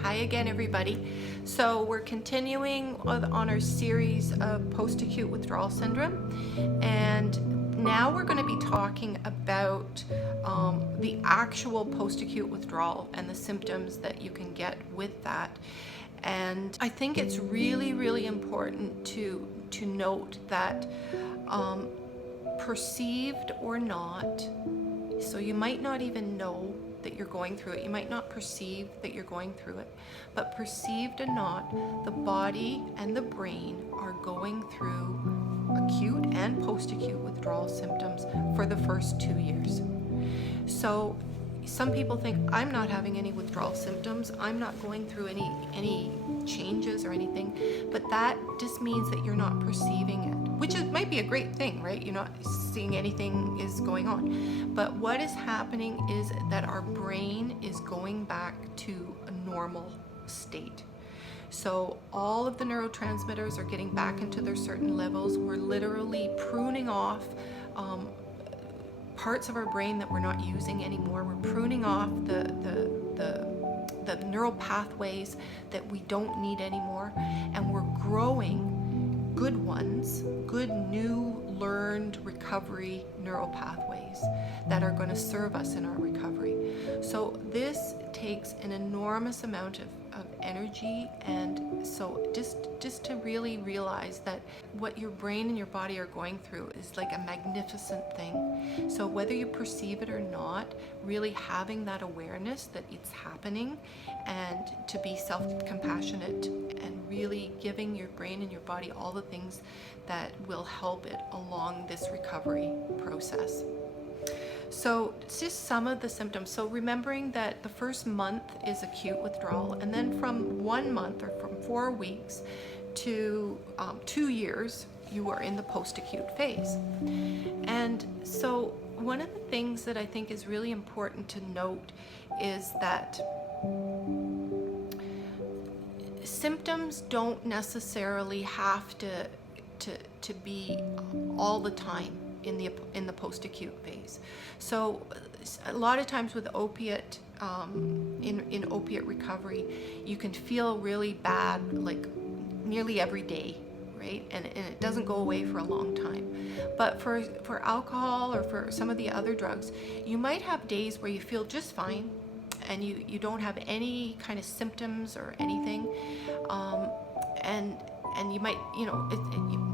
Hi again, everybody. So we're continuing on our series of post-acute withdrawal syndrome, and now we're going to be talking about the actual post-acute withdrawal and the symptoms that you can get with that. And I think it's really, really important to note that perceived or not, so you might not even know that you're going through it. You might not perceive that you're going through it, but perceived or not, the body and the brain are going through acute and post-acute withdrawal symptoms for the first 2 years. So some people think, I'm not having any withdrawal symptoms, I'm not going through any changes or anything, but that just means that you're not perceiving it, which might be a great thing, right? You're not seeing anything is going on. But what is happening is that our brain is going back to a normal state. So all of the neurotransmitters are getting back into their certain levels. We're literally pruning off parts of our brain that we're not using anymore. We're pruning off the neural pathways that we don't need anymore, and we're growing good ones, good new learned recovery neural pathways that are going to serve us in our recovery. So this takes an enormous amount of energy, and so just to really realize that what your brain and your body are going through is like a magnificent thing. So whether you perceive it or not, really having that awareness that it's happening, and to be self-compassionate and really giving your brain and your body all the things that will help it along this recovery process. So it's just some of the symptoms. So remembering that the first month is acute withdrawal, and then from 1 month or from 4 weeks to 2 years, you are in the post-acute phase. And so one of the things that I think is really important to note is that symptoms don't necessarily have to be all the time in the post-acute phase. So a lot of times with opiate, in opiate recovery, you can feel really bad like nearly every day, right? And it doesn't go away for a long time. But for alcohol or for some of the other drugs, you might have days where you feel just fine and you don't have any kind of symptoms or anything. And you might,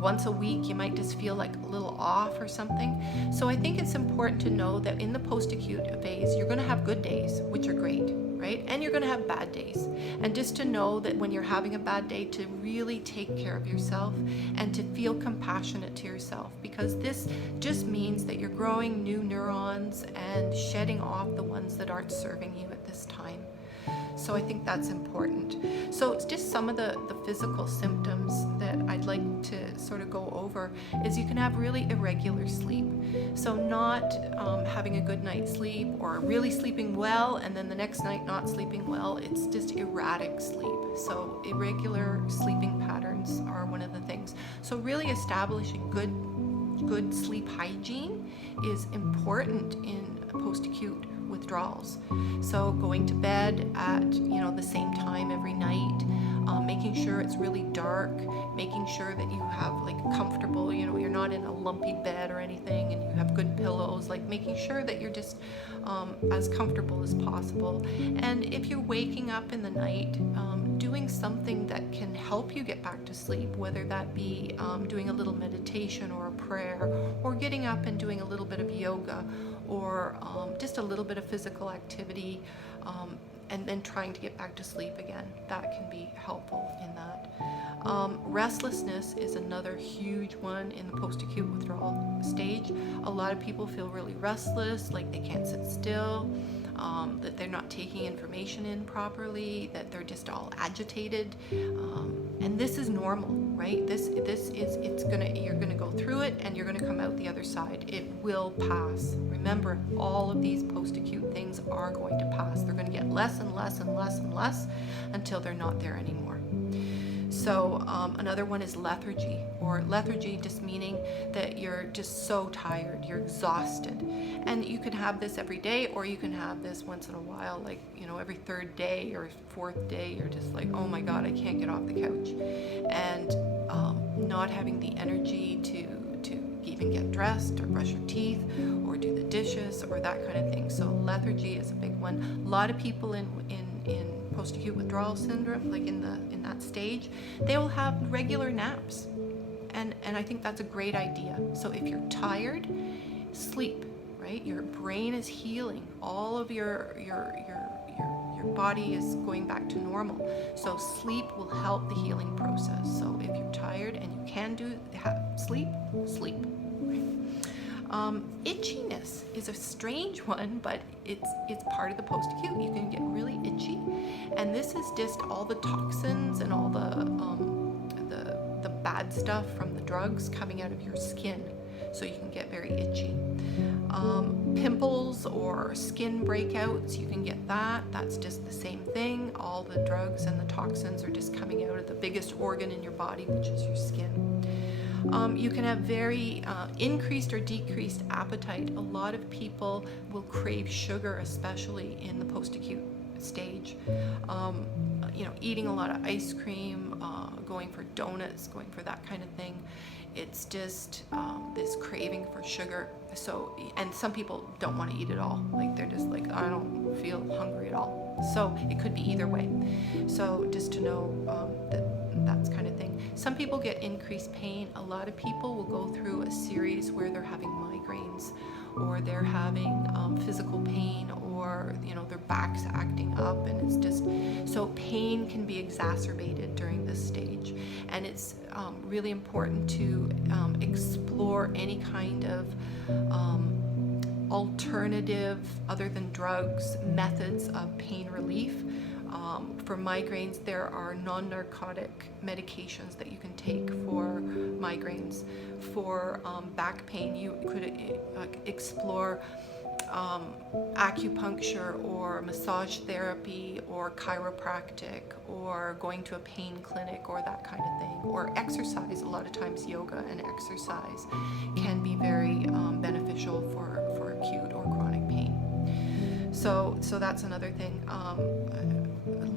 once a week, you might just feel like a little off or something. So I think it's important to know that in the post-acute phase, you're going to have good days, which are great, right? And you're going to have bad days. And just to know that when you're having a bad day, to really take care of yourself and to feel compassionate to yourself, because this just means that you're growing new neurons and shedding off the ones that aren't serving you at this time. So I think that's important. So it's just some of the physical symptoms that I'd like to sort of go over is you can have really irregular sleep. So not having a good night's sleep, or really sleeping well and then the next night not sleeping well. It's just erratic sleep. So irregular sleeping patterns are one of the things. So really establishing good sleep hygiene is important in post-acute withdrawals. So going to bed at the same time every night, making sure it's really dark, making sure that you have like comfortable, you're not in a lumpy bed or anything, and you have good pillows, like making sure that you're just as comfortable as possible. And if you're waking up in the night, doing something that can help you get back to sleep, whether that be doing a little meditation or a prayer, or getting up and doing a little bit of yoga, or just a little bit of physical activity, and then trying to get back to sleep again. That can be helpful in that. Restlessness is another huge one in the post-acute withdrawal stage. A lot of people feel really restless, like they can't sit still, that they're not taking information in properly, that they're just all agitated, and this is normal, right? You're gonna go through it, and you're gonna come out the other side. It will pass. Remember, all of these post-acute things are going to pass. They're going to get less and less and less and less until they're not there anymore. So another one is lethargy, or lethargy just meaning that you're just so tired, you're exhausted. And you can have this every day, or you can have this once in a while, like, every third day or fourth day, you're just like, oh my God, I can't get off the couch. And not having the energy to even get dressed or brush your teeth or do the dishes or that kind of thing. So lethargy is a big one. A lot of people in post-acute withdrawal syndrome, like in that stage, they will have regular naps, and I think that's a great idea. So if you're tired, sleep. Right, your brain is healing. All of your body is going back to normal. So sleep will help the healing process. So if you're tired and you can sleep. Itchiness is a strange one, but it's part of the post-acute. You can get really itchy, and this is just all the toxins and all the bad stuff from the drugs coming out of your skin. So you can get very itchy. Pimples or skin breakouts, you can get that. That's just the same thing. All the drugs and the toxins are just coming out of the biggest organ in your body, which is your skin. You can have very increased or decreased appetite. A lot of people will crave sugar, especially in the post-acute stage. Eating a lot of ice cream, going for donuts, going for that kind of thing. It's just this craving for sugar. So, and some people don't want to eat at all. Like, they're just like, I don't feel hungry at all. So it could be either way. So just to know that's kind of thing. Some people get increased pain. A lot of people will go through a series where they're having migraines, or they're having physical pain, or their back's acting up, and it's just so pain can be exacerbated during this stage. And it's really important to explore any kind of alternative, other than drugs, methods of pain relief. For migraines, there are non-narcotic medications that you can take for migraines. For back pain, you could explore acupuncture or massage therapy or chiropractic or going to a pain clinic or that kind of thing, or exercise. A lot of times yoga and exercise can be very beneficial for acute or chronic pain. So that's another thing.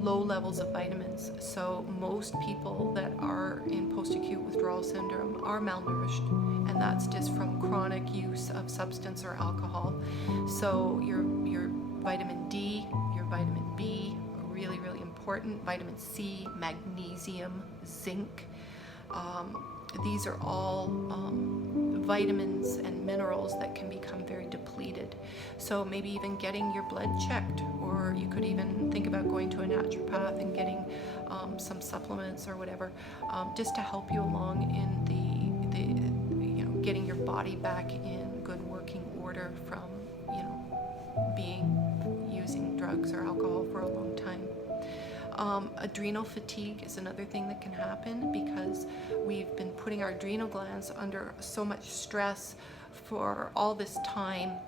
Low levels of vitamins. So most people that are in post-acute withdrawal syndrome are malnourished, and that's just from chronic use of substance or alcohol. So your vitamin D, your vitamin B, really, really important. Vitamin C, magnesium, zinc. These are all vitamins and minerals that can become very depleted. So maybe even getting your blood checked, or you could even think about going to a naturopath and getting some supplements or whatever, just to help you along in the getting your body back in good working order from using drugs or alcohol for a long time. Adrenal fatigue is another thing that can happen, because we've been putting our adrenal glands under so much stress for all this time,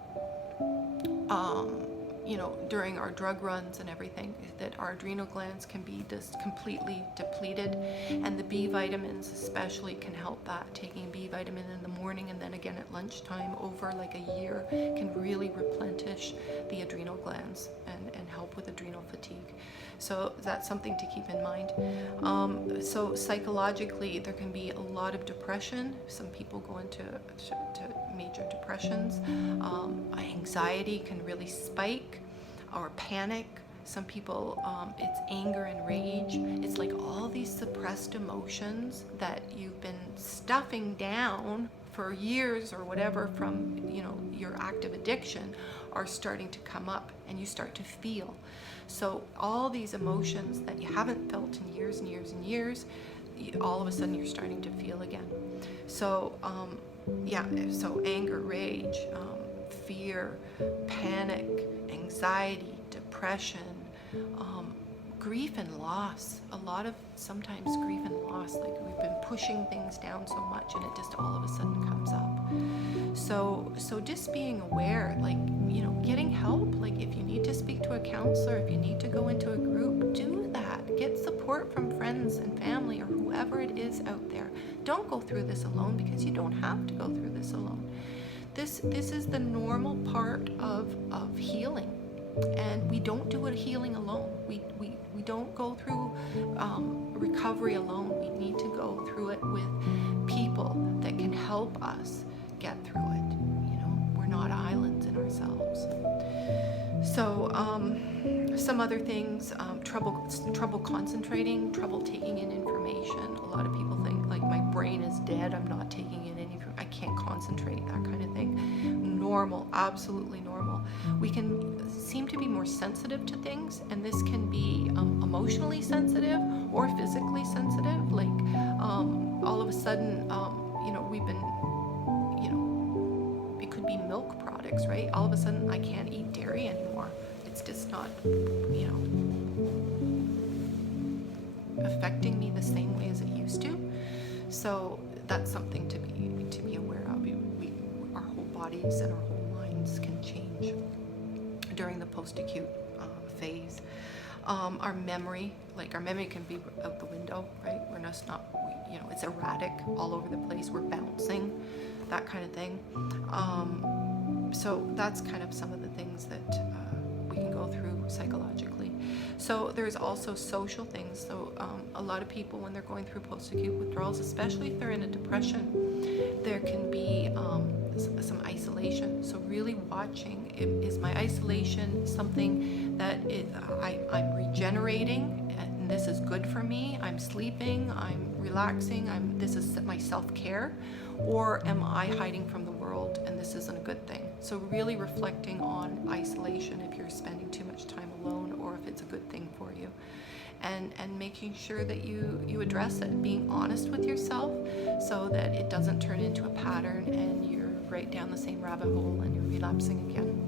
during our drug runs and everything, that our adrenal glands can be just completely depleted, and the B vitamins especially can help that. Taking B vitamin in the morning and then again at lunchtime over like a year can really replenish the adrenal glands and help with adrenal fatigue. So that's something to keep in mind. So psychologically, there can be a lot of depression. Some people go into major depressions. Anxiety can really spike, or panic. Some people, it's anger and rage. It's like all these suppressed emotions that you've been stuffing down for years or whatever from your active addiction are starting to come up, and you start to feel. So all these emotions that you haven't felt in years and years and years, all of a sudden you're starting to feel again. So so anger, rage, fear, panic, anxiety, depression, grief and loss. Sometimes grief and loss, like we've been pushing things down so much and it just all of a sudden comes up. So just being aware, like, getting help. Like if you need to speak to a counselor, if you need to go into a group, do that. Get support from friends and family or whoever it is out there. Don't go through this alone, because you don't have to go through this alone. This is the normal part of healing, and we don't do a healing alone. We don't go through recovery alone. We need to go through it with people that can help us get through it. You know, we're not islands in ourselves. So some other things, trouble concentrating, trouble taking in information. A lot of people think like my brain is dead, I'm not taking in any, I can't concentrate, that kind of thing. Normal, absolutely normal. We can seem to be more sensitive to things, and this can be emotionally sensitive or physically sensitive. Like all of a sudden, you know, we've been, you know, it could be milk products, right? All of a sudden I can't eat dairy anymore. It's just not, you know, affecting me the same way as it used to. So that's something to be aware of. Our whole bodies and our whole minds can change during the post-acute phase. Our memory can be out the window, right? We're just not, you know, it's erratic all over the place. We're bouncing, that kind of thing. So that's kind of some of the things that we can go through psychologically. So there's also social things. So a lot of people, when they're going through post-acute withdrawals, especially if they're in a depression, there can be some isolation. So really watching, is my isolation something that I'm regenerating, and this is good for me? I'm sleeping, I'm relaxing, this is my self-care, or am I hiding from the world and this isn't a good thing? So really reflecting on isolation, if you're spending too much time alone, or if it's a good thing for you, and making sure that you address it, being honest with yourself so that it doesn't turn into a pattern and you're right down the same rabbit hole and you're relapsing again.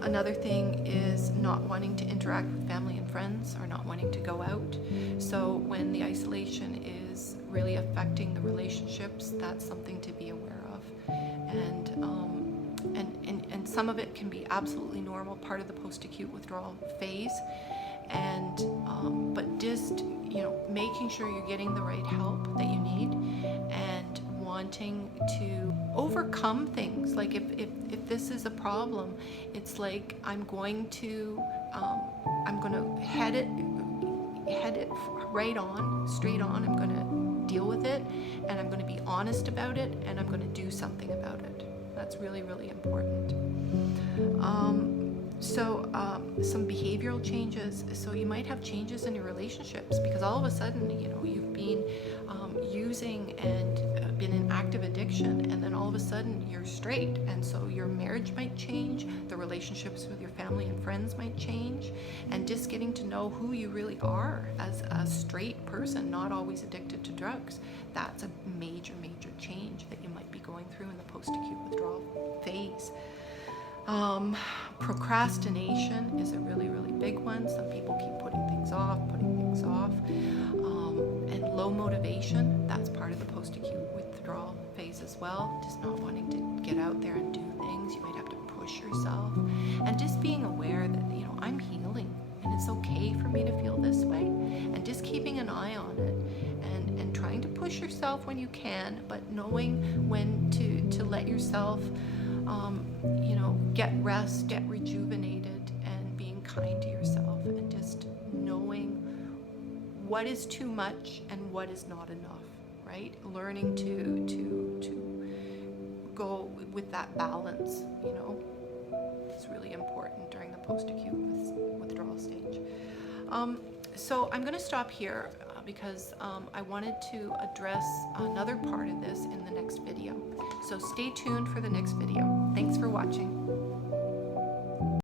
Another thing is not wanting to interact with family and friends, or not wanting to go out. So when the isolation is really affecting the relationships, that's something to be aware of. And some of it can be absolutely normal, part of the post-acute withdrawal phase. And but just, you know, making sure you're getting the right help that you need, and wanting to overcome things. Like if this is a problem, it's like I'm going to head it right on, straight on. I'm going to deal with it, and I'm going to be honest about it, and I'm going to do something about it. That's really, really important. Some behavioral changes. So you might have changes in your relationships, because all of a sudden, you know, you've been using and been in active addiction, and then all of a sudden you're straight, and so your marriage might change, the relationships with your family and friends might change, and just getting to know who you really are as a straight person, not always addicted to drugs. That's a major, major change that you might be going through in the post-acute withdrawal phase. Procrastination is a really, really big one. Some people keep putting things off. And low motivation, that's part of the post-acute withdrawal phase as well. Just not wanting to get out there and do things. You might have to push yourself. And just being aware that, you know, I'm healing, and it's okay for me to feel this way. And just keeping an eye on it, and trying to push yourself when you can, but knowing when to let yourself you know, get rest, get rejuvenated, and being kind to yourself, and just knowing what is too much and what is not enough, right? Learning to go with that balance, you know, is really important during the post-acute withdrawal stage. So I'm going to stop here because I wanted to address another part of this in the next video. So stay tuned for the next video. Thanks for watching.